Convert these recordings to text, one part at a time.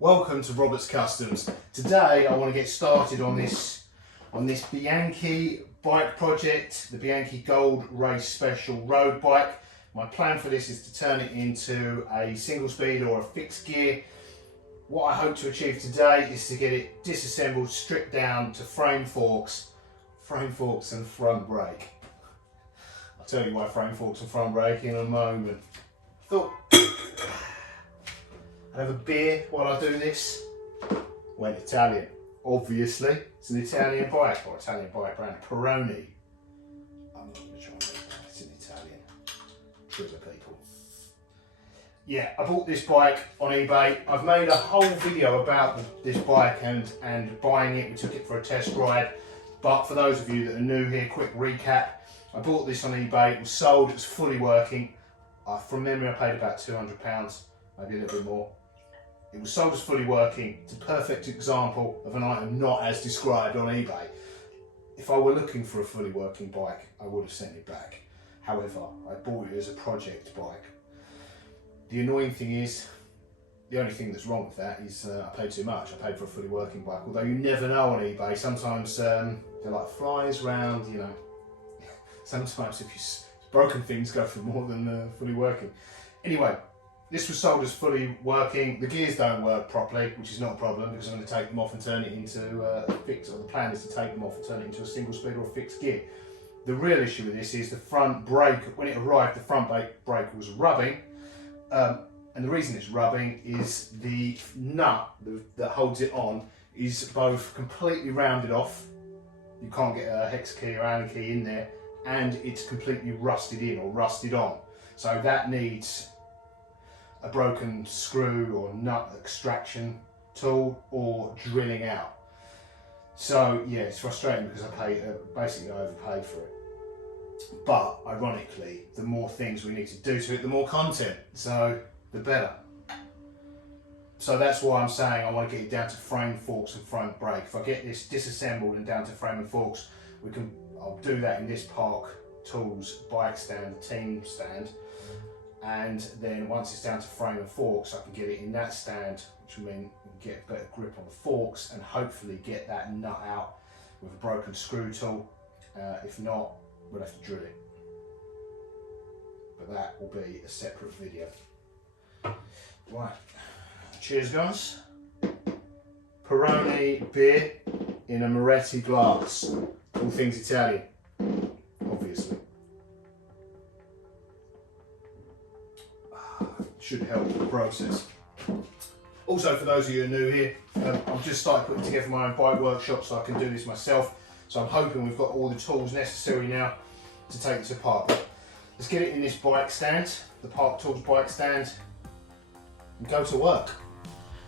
Welcome to Robert's Customs. Today I want to get started on this Bianchi bike project, the Bianchi Gold Race Special road bike. My plan for this is to turn it into a single speed or a fixed gear. What I hope to achieve today is to get it disassembled, stripped down to frame forks and front brake. I'll tell you why frame forks and front brake in a moment. Thought I'd have a beer while I do this. Went Italian, obviously. It's an Italian bike, or Italian bike brand, Peroni. I'm not going to try and make that, it's in Italian. Trigger people. Yeah, I bought this bike on eBay. I've made a whole video about this bike and buying it. We took it for a test ride. But for those of you that are new here, quick recap. I bought this on eBay, it was sold, it was fully working. From memory I paid about £200, maybe a little bit more. It was sold as fully working. It's a perfect example of an item not as described on eBay. If I were looking for a fully working bike, I would have sent it back. However, I bought it as a project bike. The annoying thing is, the only thing that's wrong with that is I paid too much. I paid for a fully working bike. Although you never know on eBay, sometimes they're like flies round, you know. Sometimes if broken things go for more than fully working. Anyway, this was sold as fully working. The gears don't work properly, which is not a problem because I'm going to take them off and turn it into a fixed, or the plan is to take them off and turn it into a single speed or a fixed gear. The real issue with this is the front brake. When it arrived, the front brake was rubbing. And the reason it's rubbing is the nut that holds it on is both completely rounded off. You can't get a hex key or Allen key in there, and it's completely rusted in or rusted on. So that needs a broken screw or nut extraction tool or drilling out. So yeah, it's frustrating because I basically overpaid for it. But ironically, the more things we need to do to it, the more content, so the better. So that's why I'm saying I want to get it down to frame forks and front brake. If I get this disassembled and down to frame and forks, I'll do that in this Park Tools bike stand, team stand. And then once it's down to frame and forks, I can get it in that stand, which will mean we can get a better grip on the forks and hopefully get that nut out with a broken screw tool. If not, we'll have to drill it. But that will be a separate video. Right, cheers guys. Peroni beer in a Moretti glass. All things Italian, obviously. Should help with the process. Also, for those of you who are new here, I've just started putting together my own bike workshop so I can do this myself. So I'm hoping we've got all the tools necessary now to take this apart. Let's get it in this bike stand, the Park Tools bike stand, and go to work.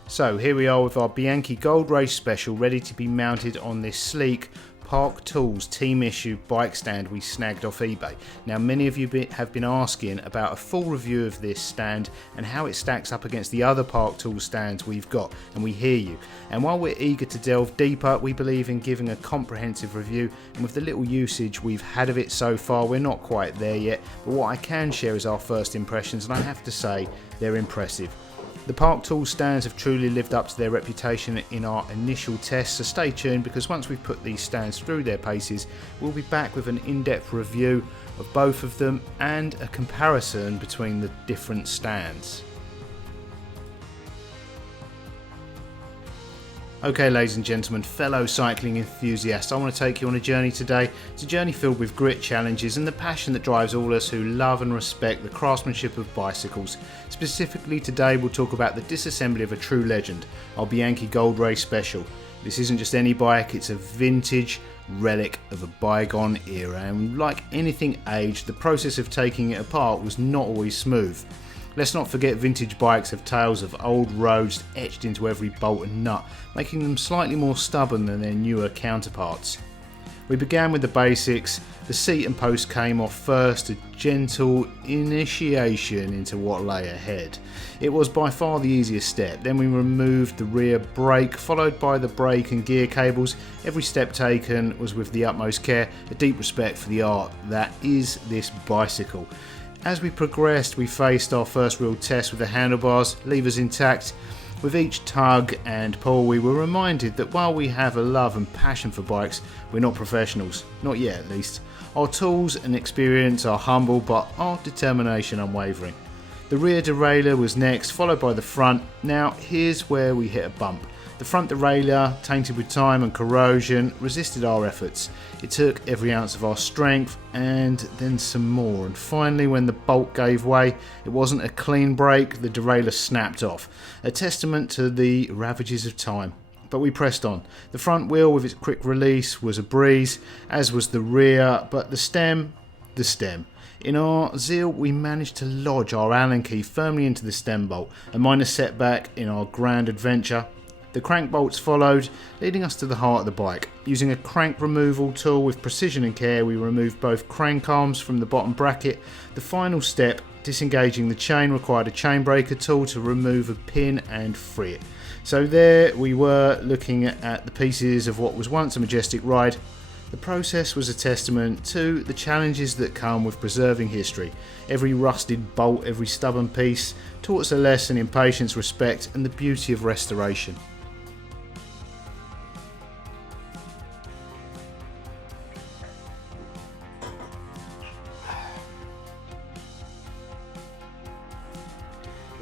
So here we are with our Bianchi Gold Race Special ready to be mounted on this sleek Park Tools team issue bike stand we snagged off eBay. Now many of you have been asking about a full review of this stand and how it stacks up against the other Park Tools stands we've got, and we hear you. And while we're eager to delve deeper, we believe in giving a comprehensive review, and with the little usage we've had of it so far, we're not quite there yet, but what I can share is our first impressions, and I have to say they're impressive. The Park Tools stands have truly lived up to their reputation in our initial tests, so stay tuned because once we've put these stands through their paces, we'll be back with an in-depth review of both of them and a comparison between the different stands. Okay ladies and gentlemen, fellow cycling enthusiasts, I want to take you on a journey today. It's a journey filled with grit, challenges and the passion that drives all us who love and respect the craftsmanship of bicycles. Specifically today we'll talk about the disassembly of a true legend, our Bianchi Gold Race Special. This isn't just any bike, it's a vintage relic of a bygone era, and like anything aged, the process of taking it apart was not always smooth. Let's not forget vintage bikes have tales of old roads etched into every bolt and nut, making them slightly more stubborn than their newer counterparts. We began with the basics. The seat and post came off first, a gentle initiation into what lay ahead. It was by far the easiest step. Then we removed the rear brake, followed by the brake and gear cables. Every step taken was with the utmost care, a deep respect for the art that is this bicycle. As we progressed, we faced our first real test with the handlebars, levers intact, With each tug and pull, we were reminded that while we have a love and passion for bikes, we're not professionals, not yet at least. Our tools and experience are humble, but our determination unwavering. The rear derailleur was next, followed by the front. Now here's where we hit a bump. The front derailleur, tainted with time and corrosion, resisted our efforts. It took every ounce of our strength and then some more, and finally when the bolt gave way, it wasn't a clean break, the derailleur snapped off, a testament to the ravages of time. But we pressed on. The front wheel with its quick release was a breeze, as was the rear, but the stem. In our zeal, we managed to lodge our Allen key firmly into the stem bolt, a minor setback in our grand adventure. The crank bolts followed, leading us to the heart of the bike. Using a crank removal tool with precision and care, we removed both crank arms from the bottom bracket. The final step, disengaging the chain, required a chain breaker tool to remove a pin and free it. So there we were, looking at the pieces of what was once a majestic ride. The process was a testament to the challenges that come with preserving history. Every rusted bolt, every stubborn piece taught us a lesson in patience, respect, and the beauty of restoration.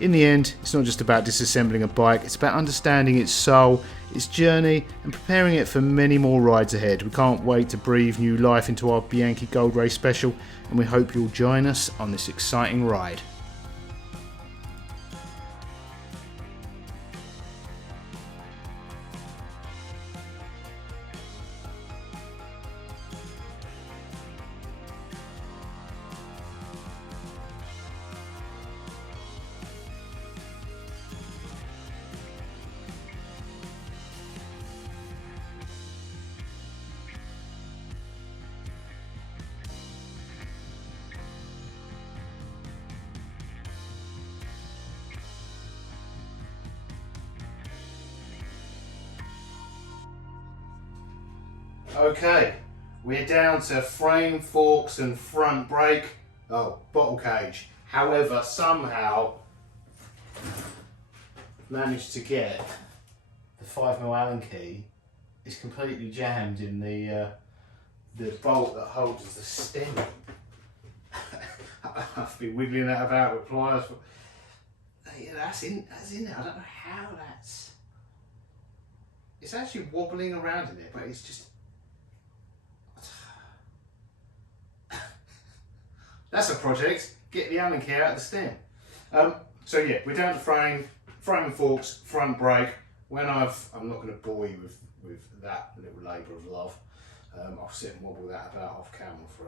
In the end, it's not just about disassembling a bike, it's about understanding its soul, its journey, and preparing it for many more rides ahead. We can't wait to breathe new life into our Bianchi Gold Race Special, and we hope you'll join us on this exciting ride. Okay, we're down to frame, forks and front brake. Oh, bottle cage. However, somehow managed to get the 5mm Allen key is completely jammed in the bolt that holds the stem. I've been wiggling that about with pliers. Yeah, that's in there. I don't know how that's. It's actually wobbling around in there, but it's just. That's a project. Get the Allen key out of the stem. So yeah, we're down to frame and forks, front brake. I'm not going to bore you with that little labour of love. I'll sit and wobble that about off camera for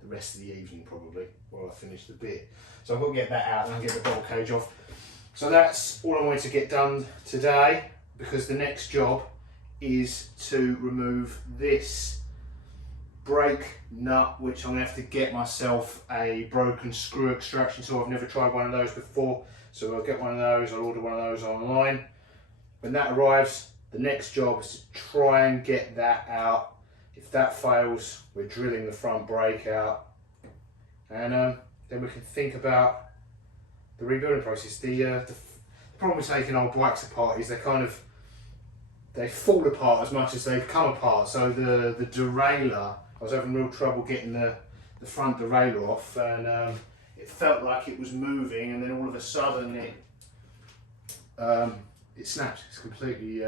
the rest of the evening probably, while I finish the bit. So I've got to get that out and I'll get the bottle cage off. So that's all I wanted to get done today, because the next job is to remove this brake nut, which I'm going to have to get myself a broken screw extraction tool. I've never tried one of those before, so I'll get one of those. I'll order one of those online. When that arrives, the next job is to try and get that out. If that fails, we're drilling the front brake out, and then we can think about the rebuilding process. The problem with taking old bikes apart is they fall apart as much as they've come apart. So the derailleur, I was having real trouble getting the front derailleur off, and it felt like it was moving, and then all of a sudden it snapped. It's completely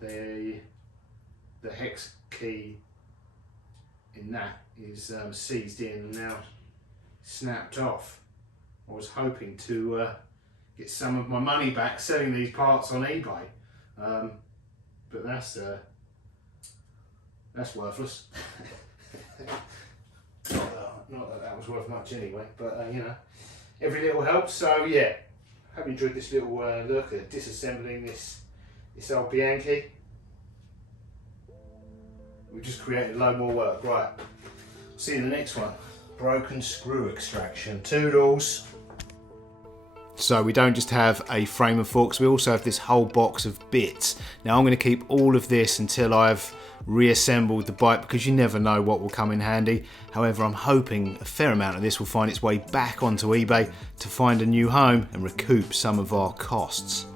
the hex key in that is seized in and now snapped off. I was hoping to get some of my money back selling these parts on eBay, but that's worthless. not that was worth much anyway, but you know, every little helps. So yeah, hope you enjoyed this little look at disassembling this old Bianchi. We've just created a load more work. Right, see you in the next one. Broken screw extraction. Toodles. So we don't just have a frame and forks, we also have this whole box of bits. Now I'm going to keep all of this until I've reassembled the bike, because you never know what will come in handy. However, I'm hoping a fair amount of this will find its way back onto eBay to find a new home and recoup some of our costs.